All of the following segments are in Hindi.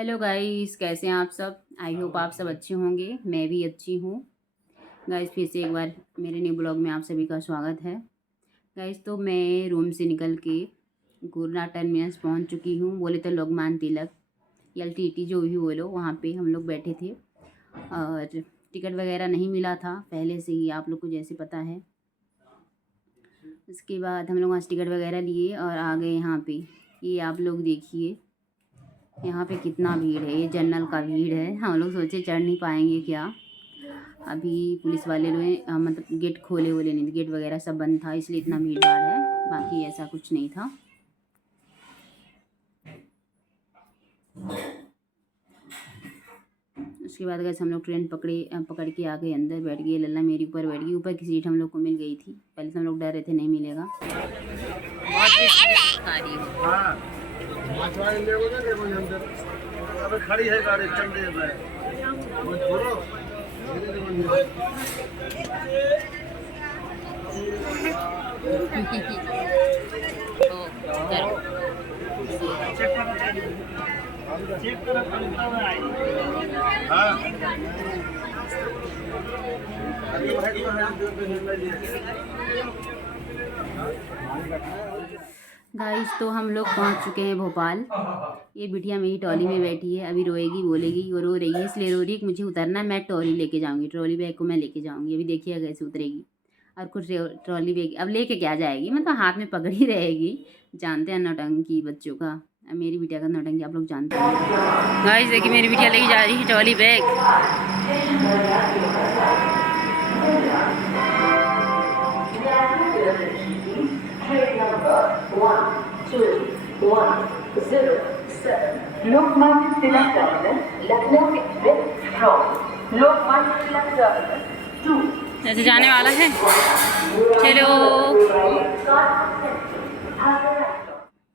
हेलो गाइस, कैसे हैं आप सब। आई होप आप सब अच्छे होंगे। मैं भी अच्छी हूँ। गाइस फिर से एक बार मेरे न्यू ब्लॉग में आप सभी का स्वागत है। गाइस तो मैं रूम से निकल के गुरना टर्मिनस पहुँच चुकी हूँ। बोले तो लोकमान तिलक LTT जो भी बोलो, वहाँ पे हम लोग बैठे थे और टिकट वगैरह नहीं मिला था पहले से ही, आप लोग को जैसे पता है। उसके बाद हम लोग वहाँ से टिकट वगैरह लिए और आ गए यहाँ पे। ये आप लोग देखिए यहाँ पे कितना भीड़ है। ये जनरल का भीड़ है। हम लोग सोचे चढ़ नहीं पाएंगे क्या। अभी पुलिस वाले लोग मतलब गेट खोले वोले नहीं थे, गेट वगैरह सब बंद था, इसलिए इतना भीड़ भाड़ है। बाकी ऐसा कुछ नहीं था। उसके बाद गए हम लोग ट्रेन पकड़ के आ गए, अंदर बैठ गए। लल्ला मेरी ऊपर बैठ गई। ऊपर की सीट हम लोग को मिल गई थी। पहले से हम लोग डर रहे थे नहीं मिलेगा। खड़ी है गाड़ी चल रही है। गाइस तो हम लोग पहुंच चुके हैं भोपाल। ये बिटिया मेरी ट्रॉली में बैठी है, अभी रोएगी, बोलेगी, वो रो रही है इसलिए रो रही है कि मुझे उतरना है। मैं ट्रॉली लेके जाऊंगी, ट्रॉली बैग को मैं लेके जाऊंगी। अभी देखिएगा कैसे उतरेगी। और कुछ ट्रॉली बैग अब लेके क्या जाएगी, मतलब हाथ में पकड़ ही रहेगी। जानते हैं नौटंकी बच्चों का। मेरी बिटिया का नौटंकी आप लोग जानते हैं। गाइस देखिए मेरी बिटिया लेके जा रही है trolley bag. Lokmanya Tilak terminus Lucknow express from Lokmanya Tilak terminus to ऐसे जाने वाला है। चलो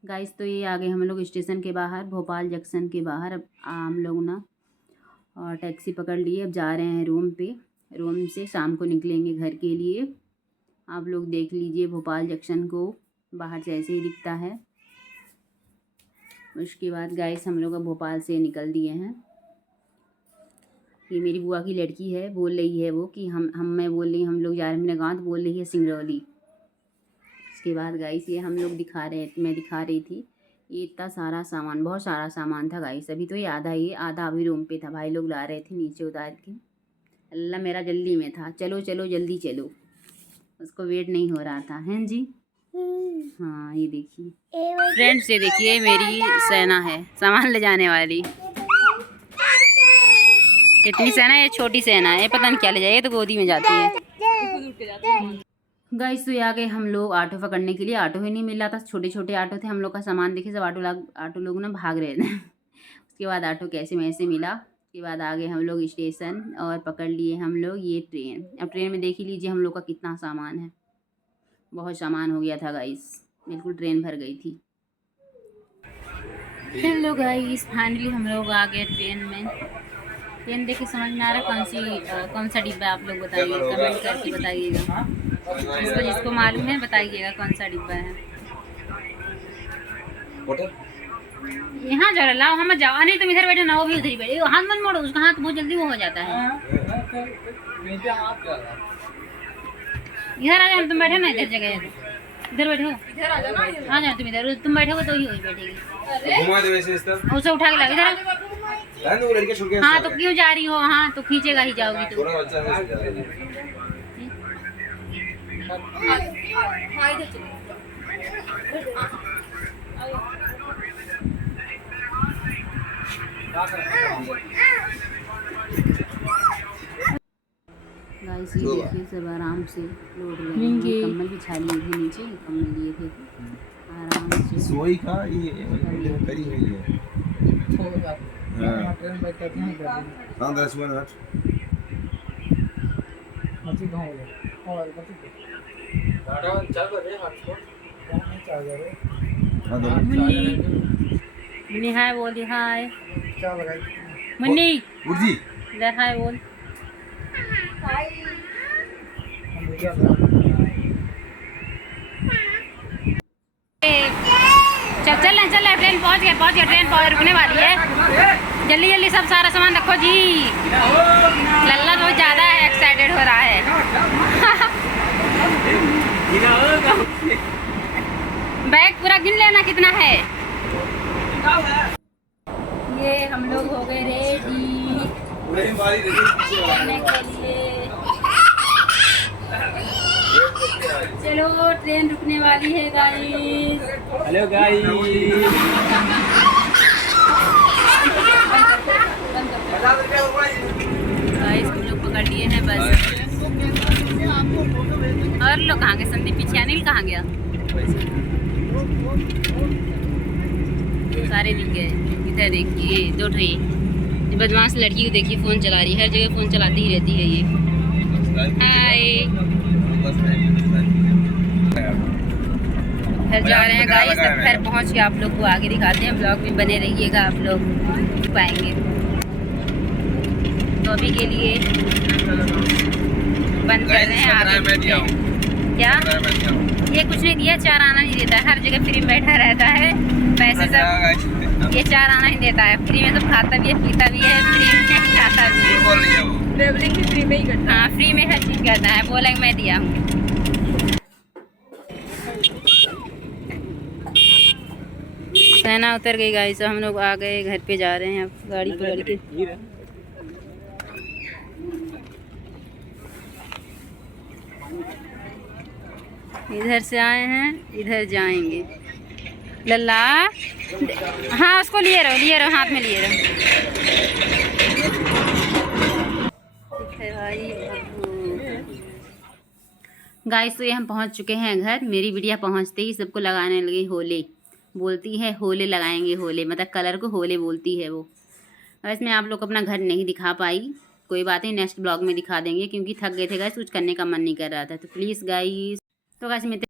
गाइस तो ये आ गए हम लोग स्टेशन के बाहर, भोपाल जंक्शन के बाहर। अब हम लोग ना और टैक्सी पकड़ लिए, अब जा रहे हैं रूम पे। रूम से शाम को निकलेंगे घर के लिए। आप लोग देख लीजिए भोपाल जंक्शन को बाहर से ऐसे ही दिखता है। उसके बाद गाइस हम लोग अब भोपाल से निकल दिए हैं। ये मेरी बुआ की लड़की है, बोल रही है वो कि मैं बोल रही हम लोग जा रहे हैं मेरे गाँव, तो बोल रही है सिंगरौली। उसके बाद गाइस ये हम लोग मैं दिखा रही थी ये इतना सारा सामान, बहुत सारा सामान था गाइस। अभी तो ये आधा अभी रूम पे था, भाई लोग ला रहे थे नीचे उतार के। अल्लाह मेरा जल्दी में था, चलो चलो जल्दी चलो, उसको वेट नहीं हो रहा था। हैं जी। हाँ ये देखिए फ्रेंड्स, ये देखिए मेरी सेना है सामान ले जाने वाली। इतनी सेना है, छोटी सेना है, पता नहीं क्या ले जाएगी, तो गोदी में जाती है। गाइस तो ये आ गए हम लोग ऑटो पकड़ने के लिए। ऑटो ही नहीं मिल रहा था, छोटे छोटे ऑटो थे। हम लोग का सामान देखे सब ऑटो लोग ना भाग रहे थे। उसके बाद ऑटो कैसे मैसे मिला। उसके बाद आ गए हम लोग स्टेशन और पकड़ लिए हम लोग ये ट्रेन। अब ट्रेन में देख ही लीजिए हम लोग का कितना सामान है। बहुत सामान हो गया था गाइस, बिल्कुल ट्रेन भर गई थी। हेलो गाइस, फाइनली हम लोग आ गए ट्रेन में। ट्रेन देख के समझ में आ रहा है कौन सा डिब्बा, आप लोग बताइए, कमेंट करके बताइएगा। जिसको मालूम है बताइएगा कौन सा डिब्बा है। यहाँ जा लाओ, हम जाओ नहीं तुम इधर बैठो ना, वो भी उधर ही बैठे। हाथ मत मोड़ो, उसका हाथ बहुत जल्दी वो हो जाता है। इधर आ जाओ, तुम बैठो ना इधर जगह, इधर बैठो, इधर आ जाओ, आ जाओ तुम इधर, तुम बैठोगे तो ही वही बैठेगी। घुमा दे वैसे उसे उठा के ला इधर। हाँ तो क्यों जा रही हो, हाँ तो खींचेगा ही, जाओगी तो। गाइस ये देखिए सब आराम से लोड रहे हैं। कम्बल बिछा लिए थे नीचे, कम्बल लिए थे आराम से सोई का ये करी हुई है। ट्रेन बैठते हैं हां 10 मिनट मची गांव और मची गाड़ा चल रहे हॉटस्पॉट नहीं चल रहे। हां दो मुन्नी हाय बोल, हाय क्या लगाई मुन्नी उर्जी इधर हाय बोल। हाय चल ट्रेन पहुंच गया, ट्रेन रुकने वाली है। जल्दी जल्दी सब सारा सामान रखो जी। लल्ला तो ज़्यादा एक्साइटेड हो रहा है। बैग पूरा गिन लेना कितना है। ये हम लोग हो गए रेडी जाने के लिए। चलो ट्रेन रुकने वाली है गाइस। Hello guys. गाइस हम लोग पकड़ लिए हैं बस। और लोग कहाँ गए? संदीप पीछे, अनिल कहाँ गया? सारे दिख गए। इधर देखिए दो ठो ये बदमाश लड़की को देखिए, फ़ोन चला रही है, हर जगह फ़ोन चलाती ही रहती है ये। हाय, घर जा रहे हैं गाइस। तब घर पहुँच के आप लोग को आगे दिखाते हैं। ब्लॉग में बने रहिएगा, आप लोग पाएंगे। तो अभी के लिए बंद कर रहे हैं। आगे क्या ये कुछ नहीं दिया, 4 आना नहीं देता है। हर जगह फ्री में बैठा रहता है, पैसे सब ये 4 आना ही देता है। फ्री में सब खाता भी है, पीता भी है, फ्री में खाता भी है। ट्रेवलिंग भी फ्री में ही करता है। हाँ, फ्री में हर चीज़ करता है। बोला कि मैं दिया हूँ। सहना उतर गई गाइस। हम लोग आ गए, घर पे जा रहे हैं अब गाड़ी पकड़ के। इधर से आए हैं, इधर जाएंगे। लल्ला, हाँ उसको लिए रहो, हाथ में लिए रहो। गाइस तो ये हम पहुंच चुके हैं घर। मेरी बिटिया पहुंचते ही सबको लगाने लगी होले। बोलती है होले लगाएंगे, होले मतलब कलर को होले बोलती है वो। वैसे मैं आप लोग को अपना घर नहीं दिखा पाई, कोई बात नहीं, नेक्स्ट ब्लॉग में दिखा देंगे, क्योंकि थक गए थे गाइस, कुछ करने का मन नहीं कर रहा था। तो प्लीज़ गाइस, तो गाइस